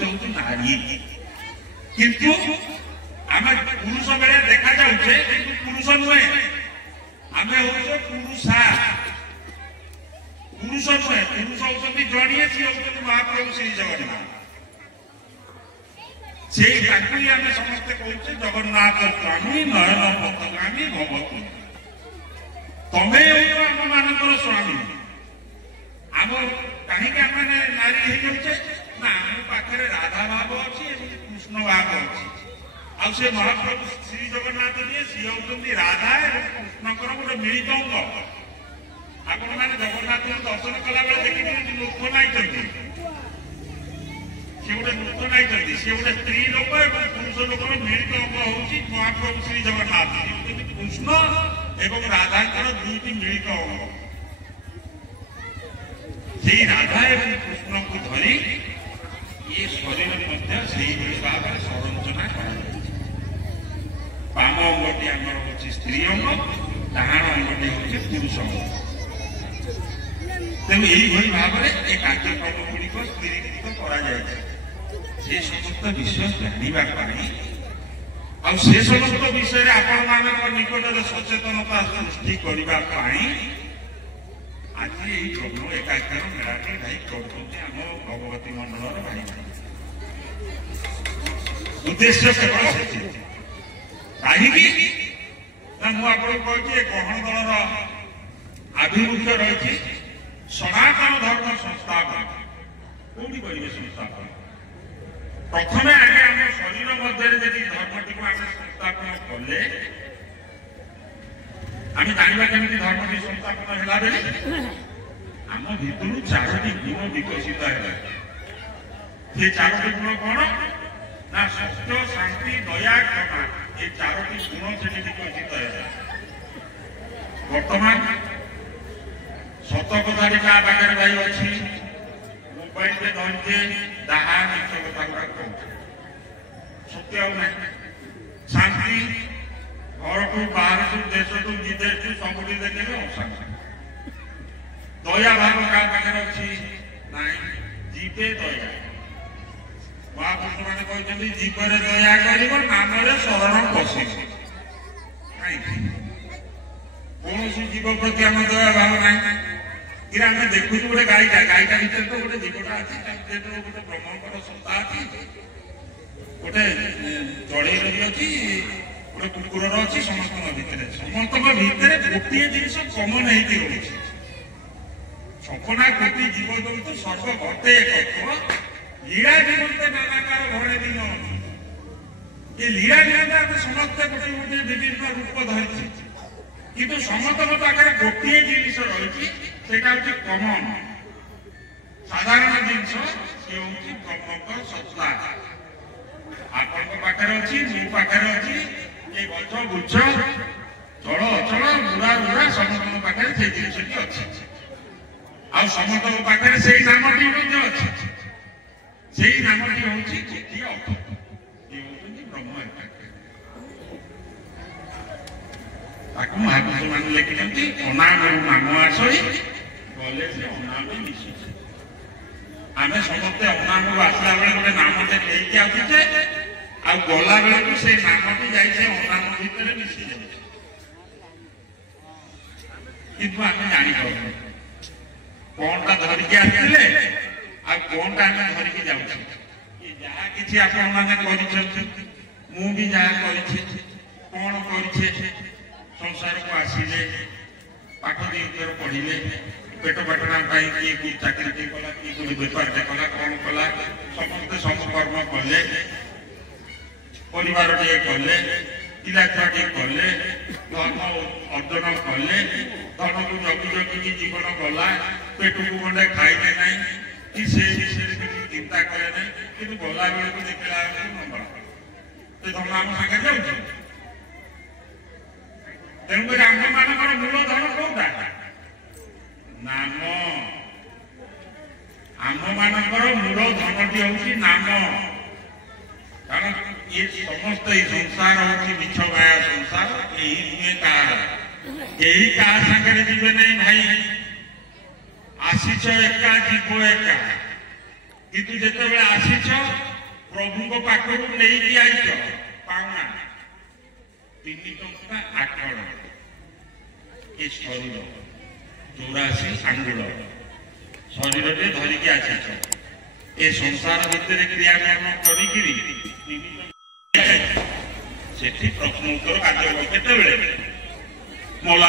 ସମସ୍ତେ ହଉଛି ନାରୀ କିନ୍ତୁ ଆମେ ପୁରୁଷ ବେଳେ ଦେଖା ଯାଉଛେ କିନ୍ତୁ ପୁରୁଷ ନୁହେଁ ଆମେ ହଉଛେ ପୁରୁଷା ପୁରୁଷ ନୁହେଁ ପୁରୁଷ ହଉଛନ୍ତି ଜଣିଏ ସିଏ ହଉଛନ୍ତି ମହାପ୍ରଭୁ ଶ୍ରୀ ଜଗନ୍ନାଥ ସେଇ ତାଙ୍କୁ ହିଁ ଆମେ ସମସ୍ତେ କହୁଛେ ଜଗନ୍ନାଥ ସ୍ୱାମୀ ନୟନ ପଥଗାମୀ ଭବତୁ ତମେ ହେଉଛ ଆମ ମାନଙ୍କର ସ୍ୱାମୀ ଆମ କାହିଁକି ଆମେ ନାରୀ ହେଇଯାଉଛେ ନା ଆମ ପାଖରେ ରାଧା ଭାବ ଅଛି ଏବଂ କୃଷ୍ଣ ଭାବ ଅଛି ଆଉ ସେ ମହାପ୍ରଭୁ ଶ୍ରୀ ଜଗନ୍ନାଥ ଯିଏ ସିଏ ହଉଛନ୍ତି ରାଧା ଏବଂ କୃଷ୍ଣଙ୍କର ଗୋଟେ ମିଳିତ ଅଙ୍ଗ ଆପଣମାନେ ଜଗନ୍ନାଥଙ୍କୁ ଦର୍ଶନ କଲାବେଳେ ଦେଖିଛନ୍ତି ନୃତ୍ୟ ନାଇଛନ୍ତି ସେ ଗୋଟେ ନୃତ୍ୟ ନାଇଛନ୍ତି ସେ ଗୋଟେ ସ୍ତ୍ରୀ ଲୋକ ଏବଂ ପୁରୁଷ ଲୋକର ମିଳିତ ଅଙ୍ଗ ହଉଛି ମହାପ୍ରଭୁ ଶ୍ରୀ ଜଗନ୍ନାଥ ହଉଛନ୍ତି କୃଷ୍ଣ ଏବଂ ରାଧାଙ୍କର ଦୁଇଟି ମିଳିତ ଅଙ୍ଗ ସେଇ ରାଧା ଏବଂ କୃଷ୍ଣଙ୍କୁ ଧରି ଏ ଶରୀର ମଧ୍ୟ ସେଇଭଳି ଭାବରେ ସଂରଚନା କରାଯାଇଛି ବାମ ଅଙ୍ଗଟି ଆମର ହଉଛି ସ୍ତ୍ରୀ ଅଙ୍ଗ ଡାହାଣ ଅଙ୍ଗଟି ହଉଛି ପୁରୁଷ ଅଙ୍ଗ ତେଣୁ ଏଇଭଳି ଭାବରେ ଏ କାର୍ଯ୍ୟକ୍ରମ ଗୁଡ଼ିକ ସ୍ଥିରୀକୃତ କରାଯାଇଛି ସେ ସମସ୍ତ ବିଷୟ ଜାଣିବା ପାଇଁ ଆଉ ସେ ସମସ୍ତ ବିଷୟରେ ଆପଣମାନଙ୍କ ନିକଟରେ ସଚେତନତା ସୃଷ୍ଟି କରିବା ପାଇଁ ଆଜି ଏଇ ବ୍ରହ୍ମ ଏକାକାର ମେଳାଟି ଭାଇ କରୁଛନ୍ତି ଆମ ଭଗବତୀ ମଣ୍ଡଳର ଭାଇ ଉଦ୍ଦେଶ୍ୟ କେବଳ ସେତିକି କାହିଁକି ନା ମୁଁ ଆପଣଙ୍କୁ କହିଛି ଏ ଗ୍ରହଣ ଦଳର ଆଭିମୁଖ୍ୟ ରହିଛି ସନାତନ ଧର୍ମ ସଂସ୍ଥାପନ କୋଉଠି କରିବେ ସଂସ୍ଥାପନ ପ୍ରଥମେ ଆଗେ ଆମ ଶରୀର ମଧ୍ୟରେ ଯଦି ଧର୍ମଟିକୁ ଆମେ ସଂସ୍ଥାପନ କଲେ ଆମେ ଜାଣିବା କେମିତି ଧର୍ମଟି ସଂସ୍ଥାପନ ହେଲା ବେଳେ ଆମ ଭିତରୁ 4ଟି ଗୁଣ ବିକଶିତ ହେଲା ସେ 4ଟି ଗୁଣ କଣ ନା ସତ୍ୟ ଶାନ୍ତି ଦୟା କ୍ଷମା ଏ 4ଟି ଗୁଣ ସେଠି ବିକଶିତ ହେଲା ବର୍ତ୍ତମାନ ସତ କଥାଟି କାହା ପାଖରେ ଭାଇ ଅଛି ମୋବାଇଲରେ ଧରିଛେ ଯାହା ମିଛ କଥା ଗୁଡାକ କହୁଛେ ସତ୍ୟ ଆଉ ନାହିଁ ଶାନ୍ତି ଘରଠୁ ବାହାରଠୁ ଦେଶଠୁ ବିଦେଶଠୁ ସବୁଠି ଦେଖିଲେ ଅଶାନ୍ତି ଦୟା ଭାବ କାହା ପାଖରେ ଅଛି ନାଇଁ ଜୀବେ ଦୟା ମହାପୁରୁଷ ମାନେ କହିଛନ୍ତି ଜୀବରେ ଦୟା କରିବ ନାମରେ ଶରଣ ପଶିବ କାହିଁକି କୌଣସି ଜୀବ ପ୍ରତି ଆମ ଦୟା ଭାବ ନାହିଁ कि आम देखु गोटे गाईटा भितर तो गोटे जीवटा अच्छी गोटे ब्रह्मकर सत्ता अच्छी गोटे चढ़ेर भी अच्छी गोटे कुकुर अच्छी समस्त भितर भितर गोटे जिन कमन होती सपना कोटि जीव जंतु सर्व घटे एक लीला जीवंत नानाकार घरे दिन ये लीला जीवंत समस्ते गोटे गोटे विभिन्न रूप धरी किंतु समस्त पाखे गोटे जिनिस रही कमन साधारण जिनस ब्रह्म सत्ता आपण पाखे अच्छी मो पाखे अच्छी ये गच गुच्छ चल अचल बुरा बुरा समस्त पाखे से जिनसटी अच्छी आ समस्त पाखे से नामटी अच्छी से नामटी हूँ गोटे ब्रह्म महापुरुष मान लिखिं अनाम नाम आसई गले से अनाम मिशे आम समस्ते अनाम आसला बेले गोटे नामटे लेके आसुचे आ गला बेलू से नामटी जाइए अनाम भितर मिशि जाए किंतु आम जापर कौन टा धरिकी आसले आ कौन टा आम धरिकी जाऊँ जहाँ कि आपण मैंने भी जहाँ कौन करे संसार को आसिले पाठ दिन पढ़िले पेट पाटना किए चाकरी टे कला किए बेपार टे कला कौन कला समस्ते सब कर्म कले परिवार टे कले पिला छुआ टे कले धर्म अर्जन कले धन को जगि जगि जीवन गला पेट को गंडे खाइले ना कि से विषय किसी चिंता करे ना कि गला बेल को देखला नंबर तो धर्म आम सागे जाऊँ तेणुक आम मान मूल धन कौटा नाम आम मान मूल धनटी हूँ नाम कारण ये समस्त संसार हूँ मिछ गाया संसार यही नुहे कही क्या सागर जीवे नहीं भाई आसीच एका जीव एका किंतु जिते आसीच प्रभु को पाखु नहीं आईच पाऊना 3 टंका 8 अणा ये शरीर 84 आंगुल शरीर धरिकी आसीच ए संसार भितर क्रियाकर्म करी सेठी प्रश्न उत्तर कार्यक्रम केते मला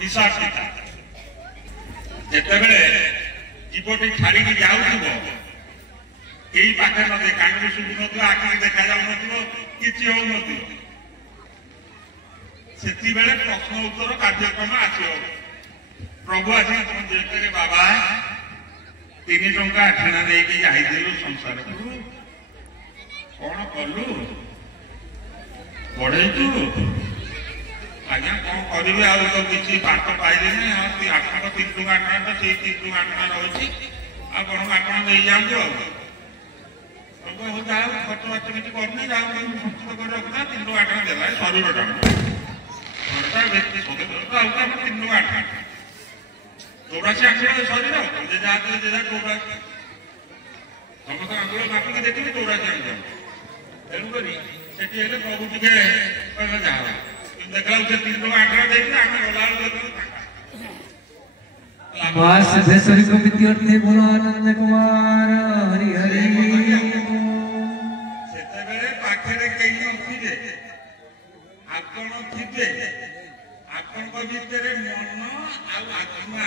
हिसाब किताब जिते जीवटी छाड़ी जाऊब कई पाखे न कान शुभु न आखि देखा जाऊ कि से प्रश्न उत्तर कार्यक्रम आस प्रभु आस बाबा 3 टंका 8 अणा नहीं जाइलु संसार कौन कलु पढ़ेतु आज्ञा कौन करी तो किसी पाठ पाइले आपन 3 टंका 8 अणा से 3 टंका 8 अणा रही आप नहीं जाऊ खर्च बाच किसी करनी संचित कर रखना 3 टंका 8 अणा देला शरीर घरटा व्यक्ति स्वतंत्र 3 टंका 8 अणा 84 आंगुल शरीर जहाँ 84 समस्त आंगुल मापिक देखिए 84 आंगुल तेणुक से प्रभु टे जहाँ देखा 3 टंका 8 अणा देखिए आम गला बोलो आनंद कुमार हरि हरि से पाखे कई नथिबे आपण थिबे आपण भितर मन आत्मा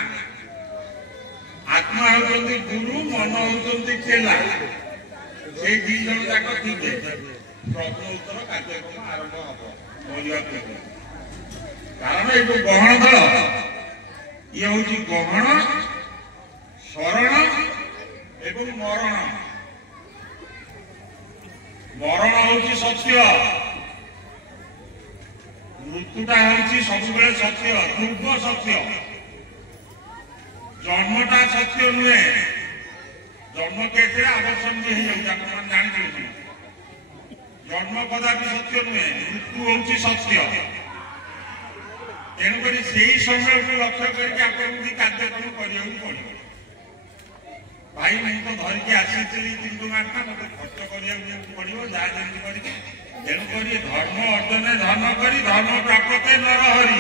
आत्मा होती गुरु मन होती चेला से 2 जन जाक थिबे प्रश्न उत्तर कार्यक्रम आरंभ हम कारण ये गहन दल ये हूँ गहन शरण एवं मरण मरण हूँ सत्य मृत्युटा हूँ सब सत्य ध्रुव सत्य जन्मटा सत्य नुहे जन्म कैसे आवर्षण भी हो जाने जन्म कदापि सत्य नुहे मृत्यु हूँ सत्य तेणुक से समय को लक्ष्य करके कार्यक्रम करने पड़ो भाई मुझे तो धरिकी आसी 3 टंका 8 अणा मत खर्च करा पड़ो जहाँ जमी करके तेणुक धर्म अर्जन धर्म कर धर्म प्राप्त नर हरि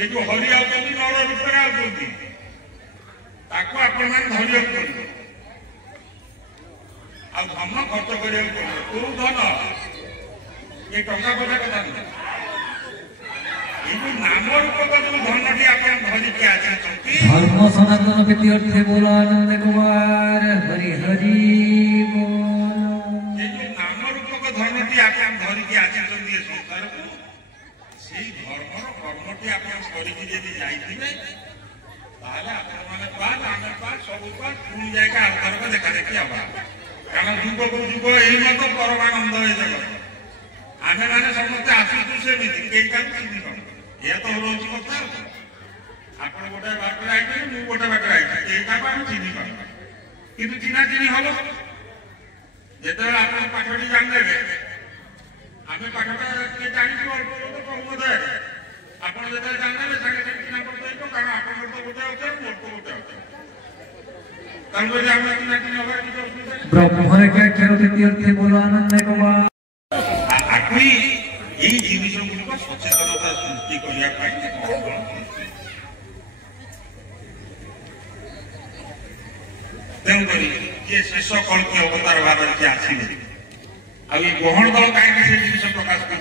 ये जो हरि आते नर रूप आते आपण धरिया पड़ो आ धन खर्च करा पड़ो कौ धन ये टंका पचा कथा नहीं नाम रूपक जो धनटी आप धरिकी आसी धर्म सनातन प्रीति अर्थे बोलो आनंद कुमार हरि हरि ये जो नाम रूपक धनटी आप धरिकी आसी संसार को से धर्मर कर्मटी आप करके जाइए सब पुणी जाए आउथरक देखा देखी हवा कारण जुग को जुग यही मत परमानंद है जगत आमे मैंने समस्ते आसुचु सेमती कई का चिन्ह यह तो रोज कथा आप गोटे बाटर आई मुझे गोटे बाटर आई कई का चिन्ह कि चिन्हा चिन्ह हम जिते आप पाठटी जानिदेवे आम पाठटा किए जानी अल्प कहूँ आप जो जानिदेवे सागे सागे चिन्हा पड़े कारण आप तो गोटे अवसर मोर तो गोटे अवसर ब्रह्म के बोलो आनंद कुमार यही जिनिस गुड़िक सचेतनता सृष्टि करने तेणुक ये शेष कल्की अवतार भाव से आसवे आ गहन दल कहीं से जिन प्रकाश कर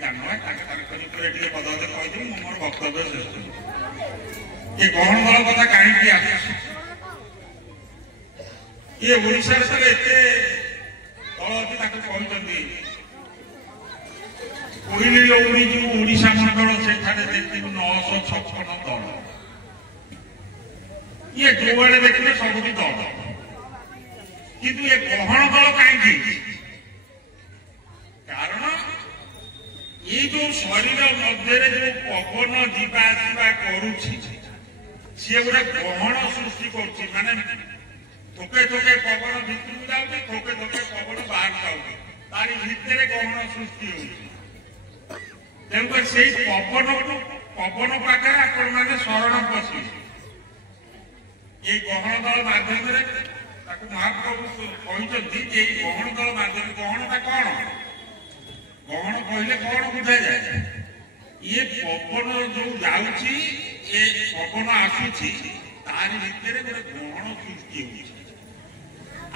जान पदे कहीदेवी मोर वक्तव्य शेष ये गहन दल कथा कहीं आस ये ओडिशा तो एत दल अच्छी कहते कोईली लौड़ी जो ओडिशा मंडल से 956 दल ये जो आड़े देखिए सबुठ दल किंतु ये गहन दल कहीं कारण ये जो शरीर मध्य जो पवन जावा करुच्छी सी गोटे गहन सृष्टि कर माने थोके थोके पवन भितर जाऊे थोके थोके पवन बाहर जाऊे तारी भितर गहन सृष्टि हो तेणुक से पवन पाखे आपण मैंने शरण पशि ये गहन दल माध्यम ତାକୁ ମହାପ୍ରଭୁ କହିଛନ୍ତି ଯେ ଏଇ ଗହଣ ଦଳ ମାଧ୍ୟମରେ ଗହଣଟା କଣ? ଗହଣ କହିଲେ କଣ ବୁଝାଯାଏ? ଇଏ ପବନ ଯୋଉ ଯାଉଛି ଏ ପବନ ଆସୁଛି ତାରି ଭିତରେ ଗୋଟେ ଗହଣ ସୃଷ୍ଟି ହଉଛି।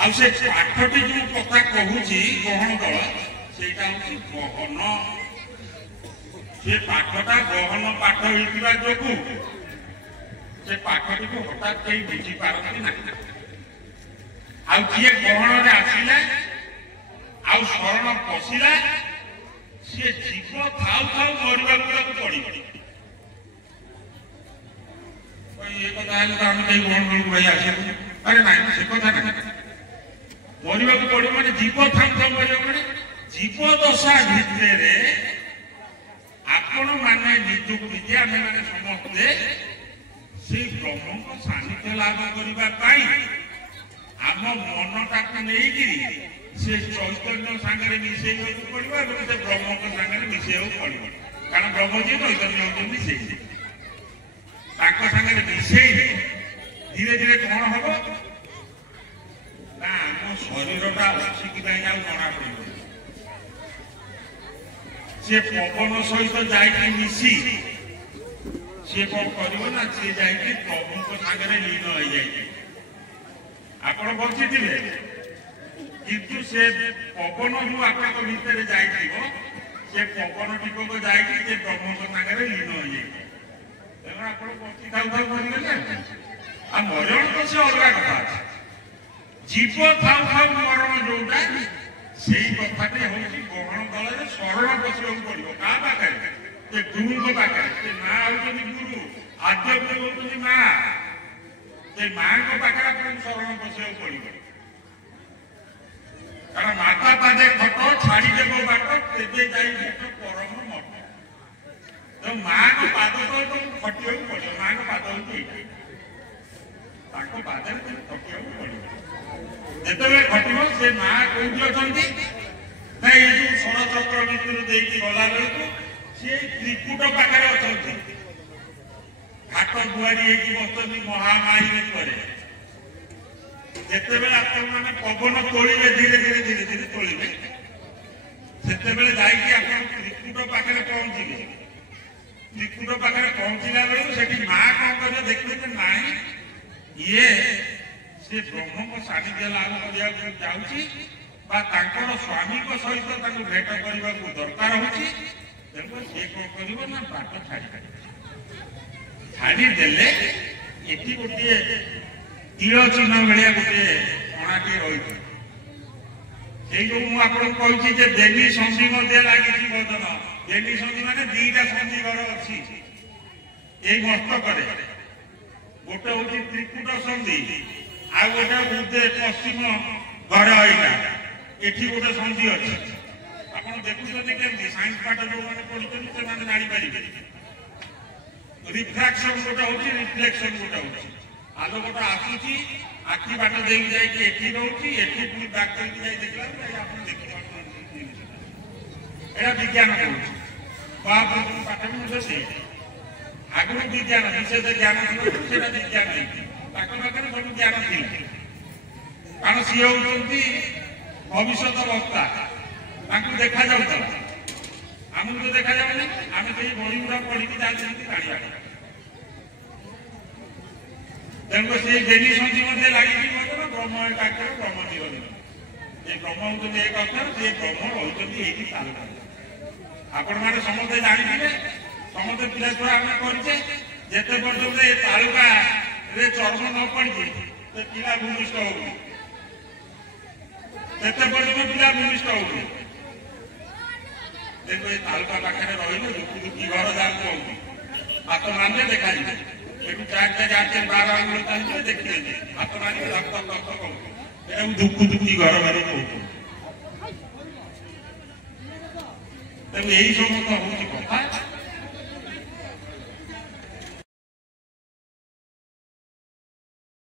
ଆଉ ସେ ପାଠଟି ଯୋଉ କଥା କହୁଛି ଗହଣ ଦଳ ସେଇଟା ହଉଛି ଗହନ। ସେ ପାଠଟା ଗହନ ପାଠ ହେଇଥିବା ଯୋଗୁ ସେ ପାଠଟିକୁ ହଠାତ୍ କେହି ବୁଝିପାରନ୍ତି ନାହିଁ। ଆଉ ଯିଏ ଗହଣରେ ଆସିଲା ଆଉ ଶରଣ ପଶିଲା ସିଏ ଜୀବ ଥାଉ ଥାଉ ମରିବାକୁ ତାକୁ ପଡିବ। ଏ କଥା ହେଲେ ତ ଆମେ କେହି ଗହଣକୁ ଭାଇ ଆସିବୁ ଆରେ ନାଇଁ ସେ କଥା ନାହିଁ। ମରିବାକୁ ପଡିବ ମାନେ ଜୀବ ଥାଉ ଥାଉ ମରିବ ମାନେ ଜୀବ ଦଶା ଭିତରେ ଆପଣ ମାନେ ନିଜକୁ ନିଜେ ଆମେ ମାନେ ସମସ୍ତେ ସେଇ ବ୍ରହ୍ମଙ୍କ ସାନ୍ନିଧ୍ୟ ଲାଭ କରିବା ପାଇଁ ଆମ ମନଟାକୁ ନେଇକିରି ସେ ଚୈତନ୍ୟ ସାଙ୍ଗରେ ମିଶେଇବାକୁ ପଡିବ ଏବଂ ସେ ବ୍ରହ୍ମଙ୍କ ସାଙ୍ଗରେ ମିଶେଇବାକୁ ପଡିବ। କାରଣ ବ୍ରହ୍ମ ଯିଏ ଚୈତନ୍ୟ ହଉଛନ୍ତି ସେଇ ତାଙ୍କ ସାଙ୍ଗରେ ମିଶେଇଲେ ଧୀରେ ଧୀରେ କଣ ହବ ନା ଆମ ଶରୀରଟା ଅଛି କି ନାହିଁ ଆଉ ଜଣା ପଡିବ। ସେ ପବନ ସହିତ ଯାଇକି ମିଶି ସିଏ କଣ କରିବ ନା ସିଏ ଯାଇକି ପ୍ରଭୁଙ୍କ ସାଙ୍ଗରେ ଲୀନ ହେଇଯାଇଛି। ଆପଣ ବଞ୍ଚିଥିବେ କିନ୍ତୁ ସେ ପବନ ଯୋଉ ଆପଣଙ୍କ ଭିତରେ ଯାଇଥିବ ସେ ପବନ ଟିକକ ଯାଇକି ସେ ବ୍ରହ୍ମଙ୍କ ସାଙ୍ଗରେ ଲୀନ ହେଇଯାଇଛି। ତେଣୁ ଆପଣ ବଞ୍ଚି ଥାଉ ଥାଉ ମରିଗଲେ ଆଉ ମରଣ ତ ସେ ଅଲଗା କଥା ଅଛି। ଜୀବ ଥାଉ ଥାଉ ମରଣ ଯୋଉଟା ସେଇ କଥାଟି ହଉଛି ଗହଣ ଦଳରେ ଶରଣ ପଶିବାକୁ ପଡିବ। କାହା ପାଖରେ? ସେ ଗୁରୁଙ୍କ ପାଖରେ। ସେ ମା ହଉଛନ୍ତି ଗୁରୁ, ଆଦ୍ୟ ଗୁରୁ ହଉଛନ୍ତି ମା। ସେ ମାଙ୍କ ପାଖରେ ଆପଣଙ୍କୁ ଶରଣ ପଶିବାକୁ ପଡିବ। କାରଣ ମାତା ପାଦେ ଖଟ ଛାଡିଦେବ ବାଟ ତେବେ ଯାଇ ଭେଟ ପରମ ମଠ। ତେଣୁ ମାଙ୍କ ପାଦ ତଳେ ତମକୁ ଖଟିବାକୁ ପଡିବ। ମାଙ୍କ ପାଦ ହଉଛି ଏଇଟା, ତାଙ୍କ ପାଦରେ ତମେ ଖଟିବାକୁ ପଡିବ। ଯେତେବେଳେ ଘଟିବ ସେ ମା କୋଉଠି ଅଛନ୍ତି ନା ଏଇ ଯୋଉ ଷଡ଼ଚକ୍ର ଭିତରୁ ଦେଇକି ଗଲା ବେଳକୁ ସେ ତ୍ରିକୁଟ ପାଖରେ ଅଛନ୍ତି। ହାତ ଗୁଆରି ହେଇକି ବସନ୍ତି ମହାମାରୀ ଉପରେ। ଯେତେବେଳେ ଆପଣମାନେ ପବନ ତୋଳିବେ ଧୀରେ ଧୀରେ ଧୀରେ ଧୀରେ ତୋଳିବେ ସେତେବେଳେ ଯାଇକି ଆପଣ ତ୍ରିକୁଟ ପାଖରେ ପହଞ୍ଚିବେ। ତ୍ରିକୁଟ ପାଖରେ ପହଞ୍ଚିଲା ବେଳକୁ ସେଠି ମା କଣ କରିବେ ଦେଖିବେ ଯେ ନାହିଁ ଇଏ ସେ ବ୍ରହ୍ମଙ୍କ ସାନ୍ନିଧ୍ୟ ଲାଭ କରିବାକୁ ଯାଉଛି ବା ତାଙ୍କର ସ୍ୱାମୀଙ୍କ ସହିତ ତାଙ୍କୁ ଭେଟ କରିବାକୁ ଦରକାର ହଉଛି। ତେଣୁ ସିଏ କଣ କରିବ ନା ବାଟ ଛାଡ଼ିଦେଲେ ଏଠି ଗୋଟିଏ ତୀର ଚିହ୍ନ ଭଳିଆ ଗୋଟିଏ ଅଣାଟିଏ ରହିଛି। ସେଇ ଯୋଉ ମୁଁ ଆପଣଙ୍କୁ କହିଛି ଯେ ବେଲି ସନ୍ଧି ମଧ୍ୟ ଲାଗିଛି ବଦନ। ବେଲି ସନ୍ଧି ମାନେ ଦିଟା ସନ୍ଧି ଘର ଅଛି ଏଇ ମସ୍ତକରେ। ଗୋଟେ ହଉଛି ତ୍ରିକୁଟ ସନ୍ଧି ଆଉ ଗୋଟେ ଉଦୟ ପଶ୍ଚିମ ଘର ଏଇଟା। ଏଠି ଗୋଟେ ସନ୍ଧି ଅଛି। ଆପଣ ଦେଖୁଛନ୍ତି କେମିତି? ସାଇନ୍ସ ପାଠ ଯୋଉମାନେ ପଢୁଛନ୍ତି ସେମାନେ ଜାଣିପାରିବେ। ରିଫ୍ରାକ୍ସନ ଗୋଟେ ହଉଛି, ରିଫ୍ଲେକ୍ସନ ଗୋଟେ ହଉଛି। ଆଲୋକଟା ଆସୁଛି ଆଖି ବାଟ ଦେଇକି ଯାଇକି ଏଠି ରହୁଛି, ଏଠି ପୁଣି ବ୍ୟାକ୍ କରିକି ଯାଇ ଦେଖିଲା ଆପଣ ଦେଖିପାରୁଛନ୍ତି। ଏଇଟା ବିଜ୍ଞାନ କହୁଛି। ମହାପ୍ରଭୁ ପାଠ ବି ମଧ୍ୟ ସେଇ ଆଗରୁ ବିଜ୍ଞାନ ବିଶେଷ ଜ୍ଞାନ ସେଇଟା ବିଜ୍ଞାନ ହେଇଛି। ତାଙ୍କ ପାଖରେ ସବୁ ଜ୍ଞାନ ଥିଲା। କାରଣ ସିଏ ହଉଛନ୍ତି ଭବିଷ୍ୟତ ବକ୍ତା। ତାଙ୍କୁ ଦେଖାଯାଉଥିଲା, ଆମକୁ ତ ଦେଖାଯାଉନି। ଆମେ ସେଇ ବହି ଗୁଡା ପଢିକି ଯାଇଛନ୍ତି ଜାଣିବା। ତେଣୁ ସେଇ ବେଲି ସନ୍ଧି ମଧ୍ୟ ଲାଗିଛି ମଧ୍ୟ ବ୍ରହ୍ମ ଏକାକ୍ଷର ବ୍ରହ୍ମ ନିରଞ୍ଜନ। ସେ ବ୍ରହ୍ମ ହଉଛନ୍ତି ଏକ ଅକ୍ଷର, ସେ ବ୍ରହ୍ମ ରହୁଛନ୍ତି ଏଇଠି ତାଲୁକା। ଆପଣମାନେ ସମସ୍ତେ ଜାଣିଥିବେ, ସମସ୍ତେ ପିଲା ଛୁଆ ଆମେ କରିଛେ। ଯେତେ ପର୍ଯ୍ୟନ୍ତ ଏ ତାଲୁକାରେ ଚର୍ମ ନ ପଡିଛି ସେ ପିଲା ଭୂମିଷ୍ଠ ହଉନି। ସେତେ ପର୍ଯ୍ୟନ୍ତ ପିଲା ଭୂମିଷ୍ଠ ହଉନି। ତେଣୁ ଏ ତାଲୁକା ପାଖରେ ରହିଲେ ଦୁଃଖୀ ଦୁଃଖୀ ଘର ଯାହାକୁ ହଉଛି ହାତ ମାରିଲେ ଦେଖାଯିବେ। ଏଠୁ 4 12 ଆଙ୍ଗୁଳ ଚାଲିଲେ ଦେଖିବେ ହାତ ମାରିବେ ରକ୍ତ ରକ୍ତ କହୁଛି। ଏଟାକୁ ଦୁଃଖ ଦୁଃଖୀ ଘର ଘରେ କହୁଛୁ। ତେଣୁ ଏଇ ସମସ୍ତ ହଉଛି କଥା।